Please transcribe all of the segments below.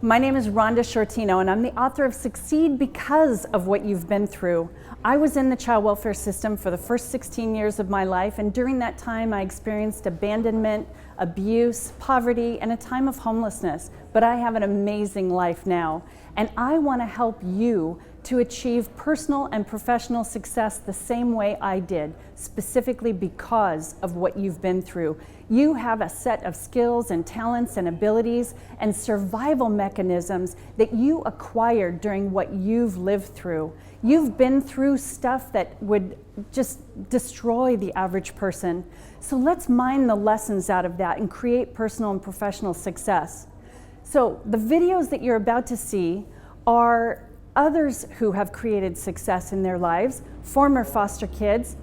My name is Rhonda Shortino, and I'm the author of Succeed Because of What You've Been Through. I was in the child welfare system for the first 16 years of my life, and during that time I experienced abandonment, abuse, poverty, and a time of homelessness. But I have an amazing life now, and I want to help you to achieve personal and professional success the same way I did, specifically because of what you've been through. You have a set of skills and talents and abilities and survival mechanisms that you acquired during what you've lived through. You've been through stuff that would just destroy the average person. So let's mine the lessons out of that and create personal and professional success. So the videos that you're about to see are others who have created success in their lives, former foster kids.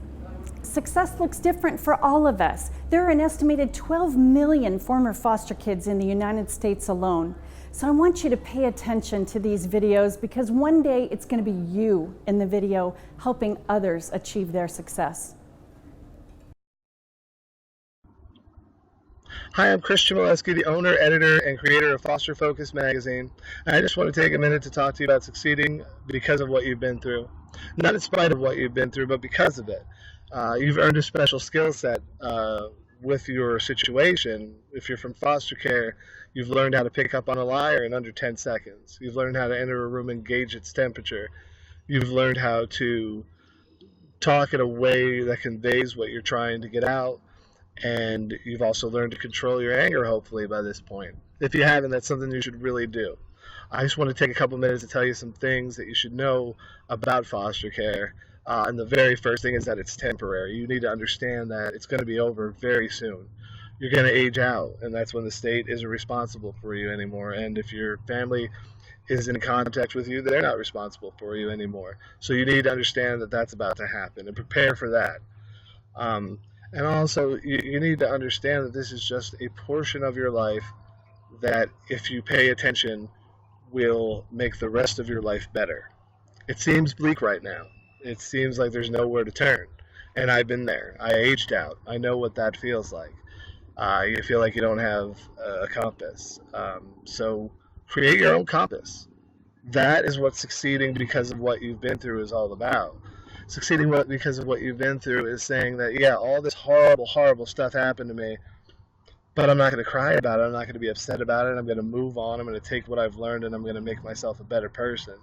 Success looks different for all of us. There are an estimated 12 million former foster kids in the United States alone. So I want you to pay attention to these videos because one day it's going to be you in the video helping others achieve their success. Hi, I'm Chris Chmielewski, the owner, editor, and creator of Foster Focus magazine. I just want to take a minute to talk to you about succeeding because of what you've been through. Not in spite of what you've been through, but because of it. You've earned a special skill set with your situation. If you're from foster care, you've learned how to pick up on a liar in under 10 seconds. You've learned how to enter a room and gauge its temperature. You've learned how to talk in a way that conveys what you're trying to get out. And you've also learned to control your anger, hopefully, by this point. If you haven't, that's something you should really do. I just want to take a couple minutes to tell you some things that you should know about foster care. And the very first thing is that it's temporary. You need to understand that it's going to be over very soon. You're going to age out, and that's when the state isn't responsible for you anymore. And if your family is in contact with you, they're not responsible for you anymore. So you need to understand that that's about to happen and prepare for that. And also, you need to understand that this is just a portion of your life that, if you pay attention, will make the rest of your life better. It seems bleak right now. It seems like there's nowhere to turn. And I've been there. I aged out. I know what that feels like. You feel like you don't have a compass. So create your own compass. That is what succeeding because of what you've been through is all about. Succeeding because of what you've been through is saying that, yeah, all this horrible, horrible stuff happened to me, but I'm not going to cry about it. I'm not going to be upset about it. I'm going to move on. I'm going to take what I've learned, and I'm going to make myself a better person.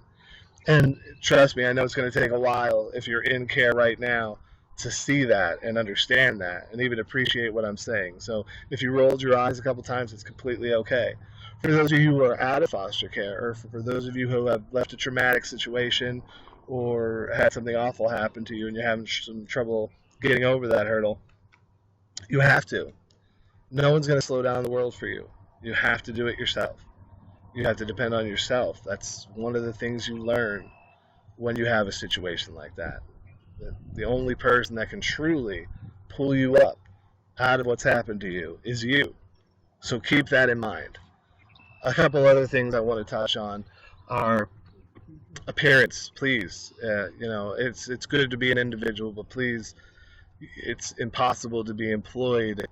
And trust me, I know it's going to take a while if you're in care right now to see that and understand that and even appreciate what I'm saying. So if you rolled your eyes a couple times, it's completely okay. For those of you who are out of foster care, or for those of you who have left a traumatic situation or had something awful happen to you and you're having some trouble getting over that hurdle, you have to. No one's going to slow down the world for you. You have to do it yourself. You have to depend on yourself. That's one of the things you learn when you have a situation like that. The only person that can truly pull you up out of what's happened to you is you. So keep that in mind. A couple other things I want to touch on are appearance, please. It's good to be an individual, but please, it's impossible to be employed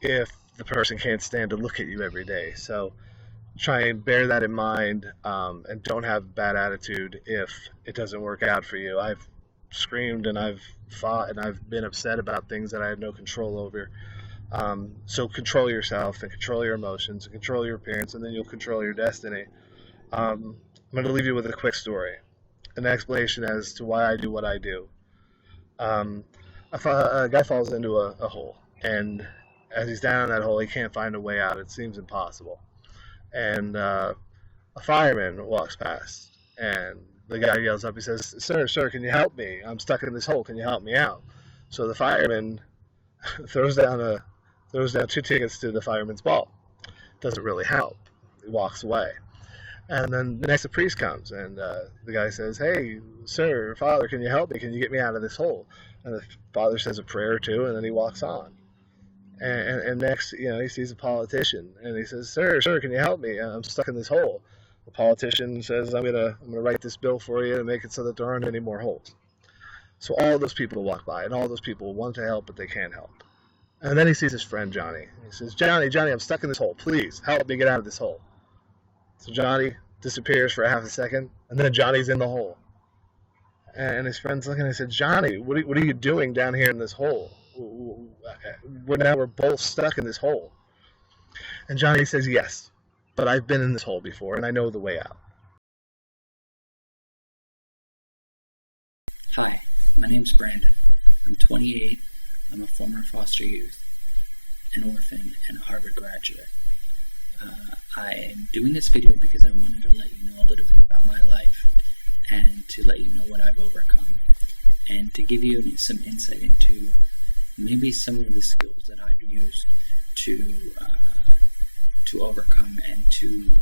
if the person can't stand to look at you every day. So try and bear that in mind, and don't have a bad attitude if it doesn't work out for you. I've screamed and I've fought and I've been upset about things that I had no control over. So control yourself and control your emotions and control your appearance, and then you'll control your destiny. I'm going to leave you with a quick story, an explanation as to why I do what I do. A guy falls into a hole, and as he's down in that hole, he can't find a way out. It seems impossible. And a fireman walks past, and the guy yells up. He says, sir, can you help me? I'm stuck in this hole. Can you help me out? So the fireman throws down 2 tickets to the fireman's ball. Doesn't really help. He walks away. And then the next, the priest comes, and the guy says, hey, sir, father, can you help me? Can you get me out of this hole? And the father says a prayer or two, and then he walks on. And next, he sees a politician, and he says, sir, can you help me? I'm stuck in this hole. The politician says, I'm gonna write this bill for you and make it so that there aren't any more holes. So all those people walk by, and all those people want to help, but they can't help. And then he sees his friend Johnny. He says, Johnny, I'm stuck in this hole. Please help me get out of this hole. So Johnny disappears for a half a second, and then Johnny's in the hole. And his friend's looking and said, Johnny, what are you doing down here in this hole? We're both stuck in this hole. And Johnny says, yes, but I've been in this hole before, and I know the way out. Hi, my name's Brandon. I'm 28. I'm a former foster youth, an orphan, and a Harvard graduate. I am doing this video because I wanted to let you know a little bit about my life and to let you know what I've overcome and to give you some insight into maybe some of the skills that I've used to overcome and to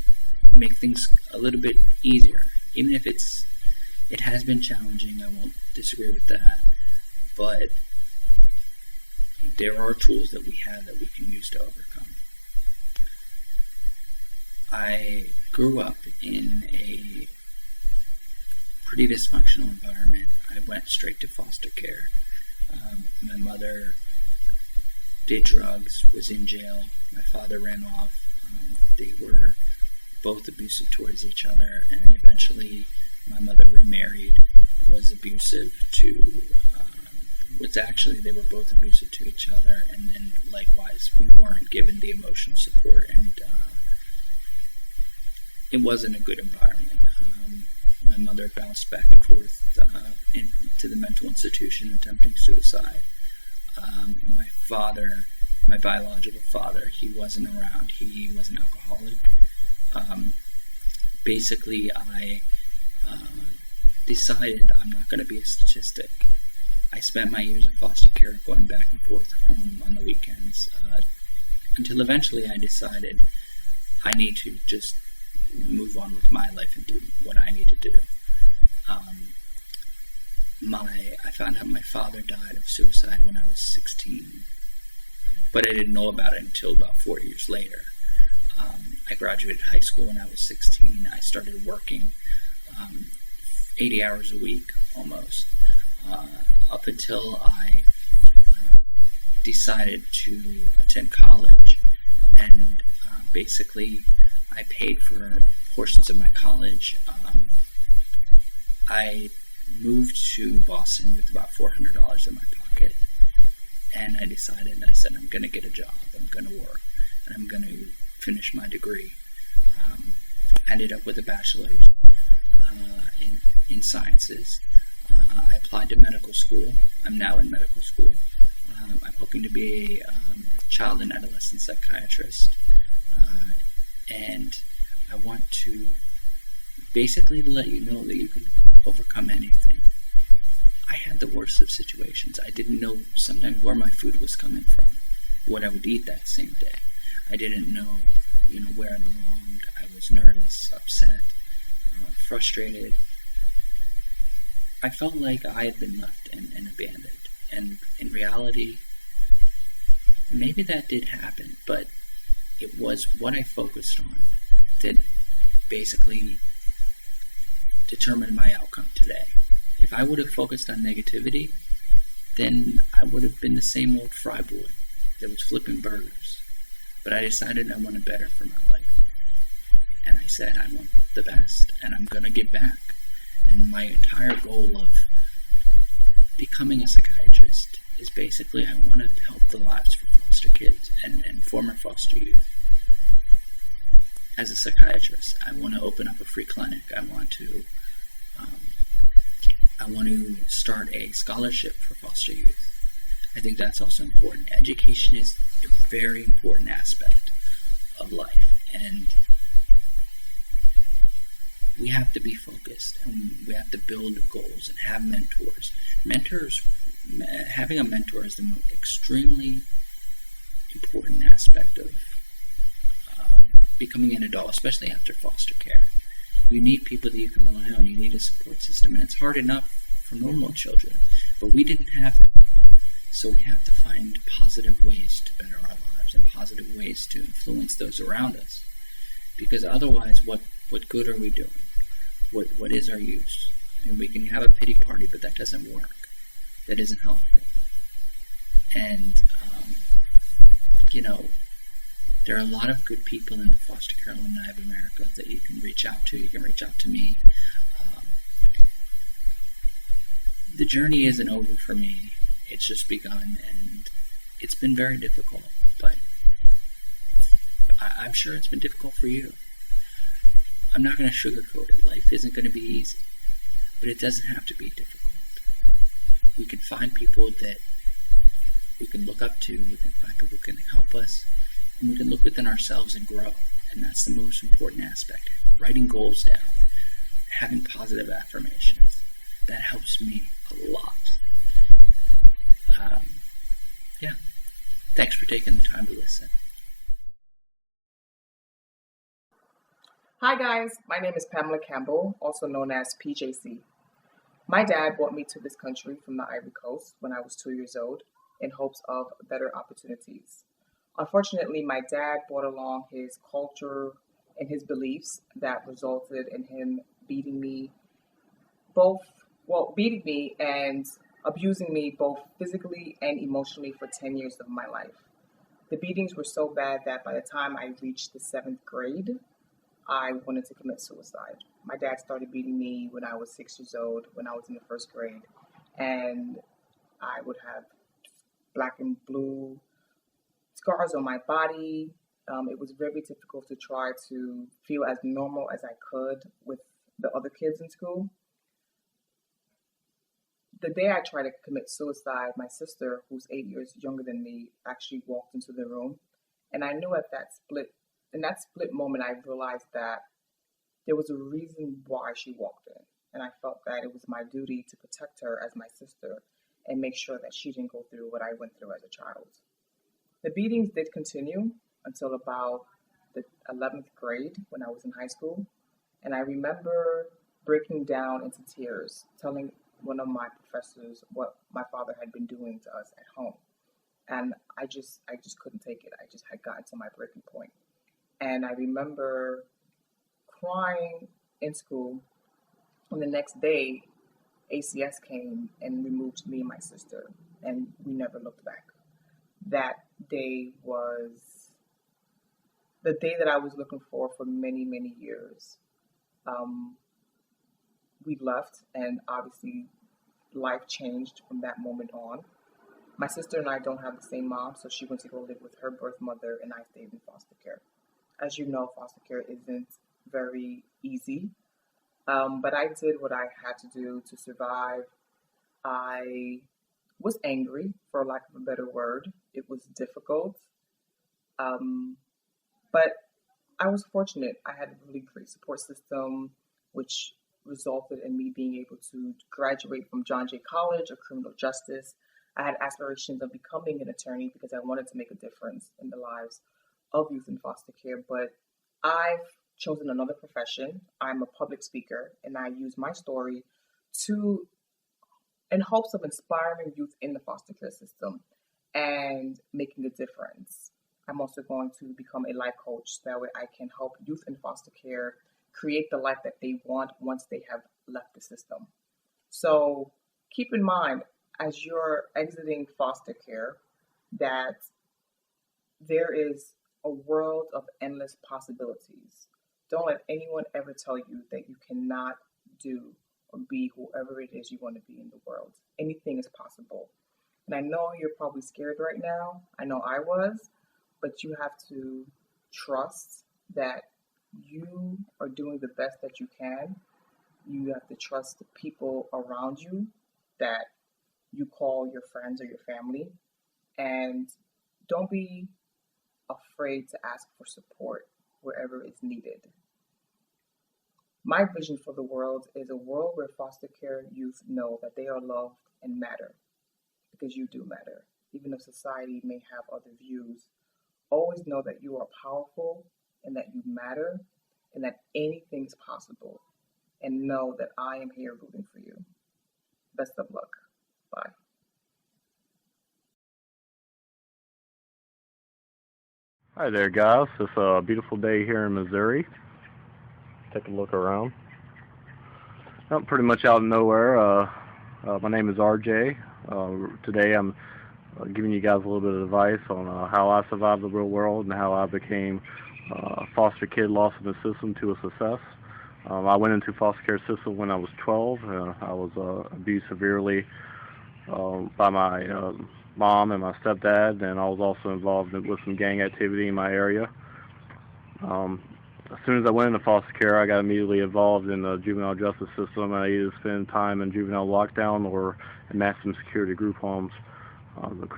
make things a little bit easier. Even if it has been challenging, I won't disagree with that, but there are tools that we have that we can use to overcome. I grew up in a pretty dysfunctional environment. I went straight to foster care. My mother did drugs, was in jail. My father ran off. They were both abusive towards each other, and eventually my mother remarried, was abusive to, they were both abusive to each other, and then likewise we weren't given the emotional support, and it wasn't a good environment. My mother bounced back and forth into the mental institution attempting suicide. My father, my biological father, he wasn't around. He was an alcoholic. Basically, I decided I'm not going to be a statistic. I spent my years in foster care going back and forth home on the weekends until eventually I decided I need to just move on with my life and do what I need to do. I found out my father died of suicide when I was 16, but I didn't know about it until about 4 years later. I graduated high school when I was 16. I started working 80 hours a week almost, up until I decided to attend college, and basically I paid for portions of my college. I moved to Boston with about $400 in my pocket, and I said, I'm going to get a job, I'm going to work, and I'm going to finish my degree. I ended up with a bachelor's in sciences. I applied to medical school. I'm now in medical school. I'm hoping to be a child and adolescent psychiatrist, and I want to basically let you know that you can overcome anything. I had the worst of situations. I didn't know sometimes where my food was coming from, what I would eat that same day. I didn't know, where I belonged. I was nervous, upset, frustrated. I felt like I had been left and abandoned. And in reality, maybe that did happen, but it was what I focused on that basically determined my outcome today. If I would have focused on negativity, then I would have been the same old fry boy that was flipping burgers. But I decided I wanted better for my life. And I said I want the best, and I'm going to give back. And my entire goal of becoming a psychiatrist is basically I want to help the lives for foster kids and former foster youth. As a psychiatrist, I want to open up a free clinic. I want to start a scholarship for foster youth. I think that's also important. Education is a very important aspect of life, and we have to be focused, and we have to build goals and have mentors. Having a mentor is the extremely important aspect of becoming an adult, especially after foster care. You need people that you can rely on. You need a support system, and it's hard enough for normal children, but we didn't have that. So we have to find positive ways to better our lives and positive ways to influence those around us, because otherwise, what good are we doing? What is our use? I mean, we can have a pity party, but that doesn't work. That isn't helpful. And There are a lot of good people in the foster care alumni of America that you can reach out to. You can reach out to me. Um, the journey isn't over for me. It's just begun, and it's been very difficult, but I'm sure it's been difficult for you. I'm not going to sugarcoat it. Life isn't going to be easy, but it doesn't have to be difficult. We can find people that we can look up to. We can find people who can help us, and we can look within ourselves and grow. And that's the most important aspect. Writing goals down, having positive affirmations, that helps me a lot. Yeah. Thanks for taking the time to listen. Hi guys, my name is Pamela Campbell, also known as PJC. My dad brought me to this country from the Ivory Coast when I was 2 years old in hopes of better opportunities. Unfortunately, my dad brought along his culture and his beliefs that resulted in him beating me and abusing me both physically and emotionally for 10 years of my life. The beatings were so bad that by the time I reached the 7th grade, I wanted to commit suicide. My dad started beating me when I was 6 years old, when I was in the 1st grade, and I would have black and blue scars on my body. It was very difficult to try to feel as normal as I could with the other kids in school. The day I tried to commit suicide, my sister, who's 8 years younger than me, actually walked into the room. And I knew in that split moment, I realized that there was a reason why she walked in. And I felt that it was my duty to protect her as my sister and make sure that she didn't go through what I went through as a child. The beatings did continue until about the 11th grade when I was in high school. And I remember breaking down into tears, telling one of my professors what my father had been doing to us at home. And I just couldn't take it. I just had gotten to my breaking point. And I remember crying in school. And the next day, ACS came and removed me and my sister, and we never looked back. That day was the day that I was looking for many, many years. We left, and obviously life changed from that moment on. My sister and I don't have the same mom, so she went to go live with her birth mother, and I stayed in foster care. As you know, foster care isn't very easy, but I did what I had to do to survive. I was angry, for lack of a better word. It was difficult, but I was fortunate. I had a really great support system, which resulted in me being able to graduate from John Jay College of Criminal Justice. I had aspirations of becoming an attorney because I wanted to make a difference in the lives of youth in foster care, but I've chosen another profession. I'm a public speaker, and I use my story in hopes of inspiring youth in the foster care system and making a difference. I'm also going to become a life coach so that way I can help youth in foster care create the life that they want once they have left the system. So keep in mind, as you're exiting foster care, that there is a world of endless possibilities. Don't let anyone ever tell you that you cannot do or be whoever it is you want to be in the world. Anything is possible. And I know you're probably scared right now. I know I was, but you have to trust that you are doing the best that you can. You have to trust the people around you that you call your friends or your family. And don't be afraid to ask for support wherever it's needed. My vision for the world is a world where foster care youth know that they are loved and matter, because you do matter. Even if society may have other views, always know that you are powerful and that you matter and that anything is possible. And know that I am here rooting for you. Best of luck. Bye. Hi there, guys. It's a beautiful day here in Missouri. Take a look around. I'm pretty much out of nowhere. My name is RJ. Today I'm giving you guys a little bit of advice on how I survived the real world and how I became a foster kid lost in the system to a success. I went into foster care system when I was 12. I was abused severely by my mom and my stepdad, and I was also involved with some gang activity in my area. As soon as I went into foster care, I got immediately involved in the juvenile justice system, and I either spent time in juvenile lockdown or in maximum security group homes.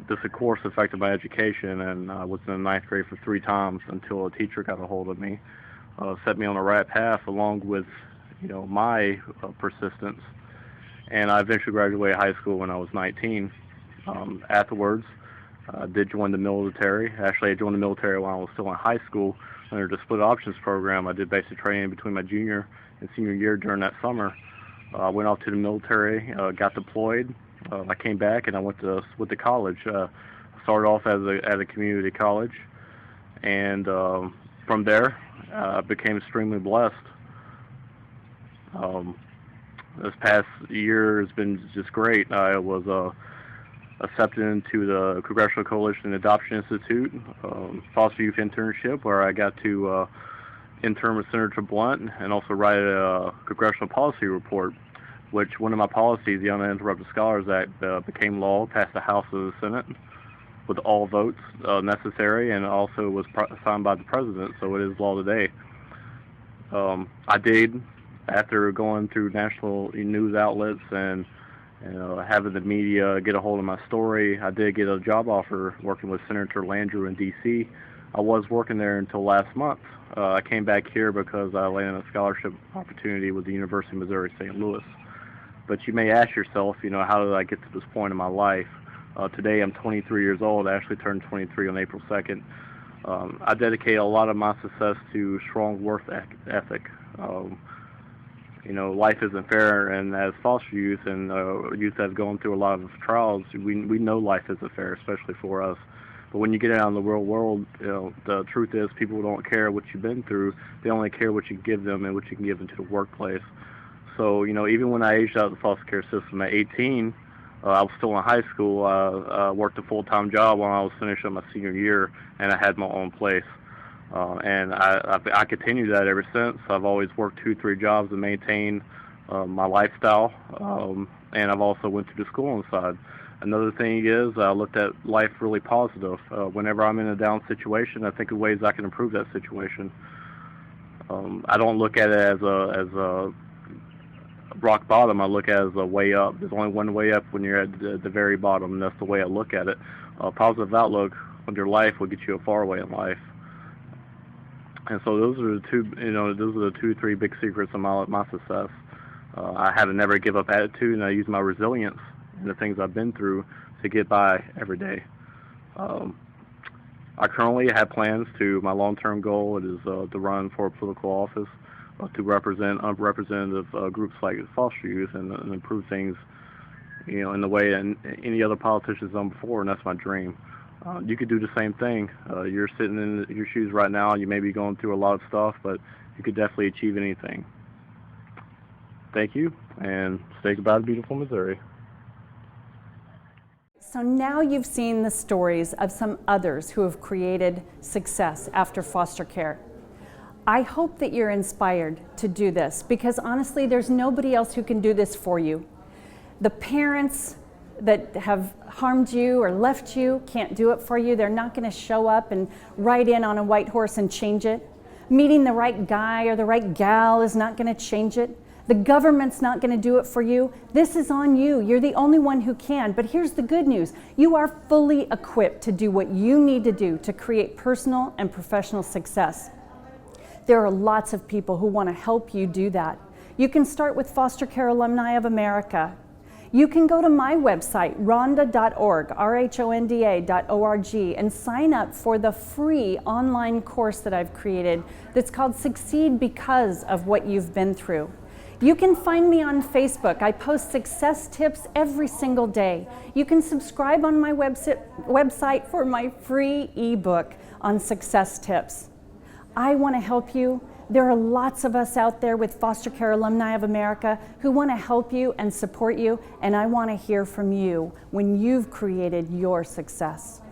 This, of course, affected my education, and I was in the ninth grade for 3 times until a teacher got a hold of me, set me on the right path along with, my persistence. And I eventually graduated high school when I was 19. Afterwards, I did join the military. Actually, I joined the military while I was still in high school under the split options program. I did basic training between my junior and senior year during that summer. I went off to the military, got deployed. I came back and I went to college. Started off at a community college, and from there, I became extremely blessed. This past year has been just great. I was accepted into the Congressional Coalition Adoption Institute foster youth internship, where I got to intern with Senator Blunt and also write a congressional policy report, which one of my policies, the Uninterrupted Scholars Act, became law, passed the House of the Senate with all votes necessary, and also was signed by the President, so it is law today. I did, after going through national news outlets and having the media get a hold of my story, I did get a job offer working with Senator Landrieu in D.C. I was working there until last month. I came back here because I landed a scholarship opportunity with the University of Missouri St. Louis. But you may ask yourself, how did I get to this point in my life? Today I'm 23 years old. I actually turned 23 on April 2nd. I dedicate a lot of my success to strong work ethic. Life isn't fair, and as foster youth and youth that have gone through a lot of trials, we know life isn't fair, especially for us. But when you get out in the real world, the truth is people don't care what you've been through. They only care what you give them and what you can give them to the workplace. So, even when I aged out of the foster care system at 18, I was still in high school. I worked a full-time job while I was finishing my senior year, and I had my own place. And I continued that ever since. I've always worked 2-3 jobs to maintain my lifestyle, and I've also went to the school inside. Another thing is I looked at life really positive. Whenever I'm in a down situation, I think of ways I can improve that situation. I don't look at it as a rock bottom. I look at it as a way up. There's only one way up when you're at the very bottom, and that's the way I look at it. A positive outlook on your life will get you a far way in life. And so those are the 2-3 big secrets of my success. I have a never give up attitude, and I use my resilience and the things I've been through to get by every day. I currently have plans my long-term goal is to run for a political office, to represent unrepresentative groups like foster youth and improve things, in the way that any other politician's done before, and that's my dream. You could do the same thing. You're sitting in your shoes right now. You may be going through a lot of stuff, but you could definitely achieve anything. Thank you, and say goodbye to beautiful Missouri. So now you've seen the stories of some others who have created success after foster care. I hope that you're inspired to do this, because honestly, there's nobody else who can do this for you. The parents that have harmed you or left you can't do it for you. They're not going to show up and ride in on a white horse and change it. Meeting the right guy or the right gal is not going to change it. The government's not going to do it for you. This is on you. You're the only one who can. But here's the good news. You are fully equipped to do what you need to do to create personal and professional success. There are lots of people who want to help you do that. You can start with Foster Care Alumni of America. You can go to my website, rhonda.org, rhonda.org, and sign up for the free online course that I've created that's called Succeed Because of What You've Been Through. You can find me on Facebook. I post success tips every single day. You can subscribe on my website for my free ebook on success tips. I want to help you. There are lots of us out there with Foster Care Alumni of America who want to help you and support you, and I want to hear from you when you've created your success.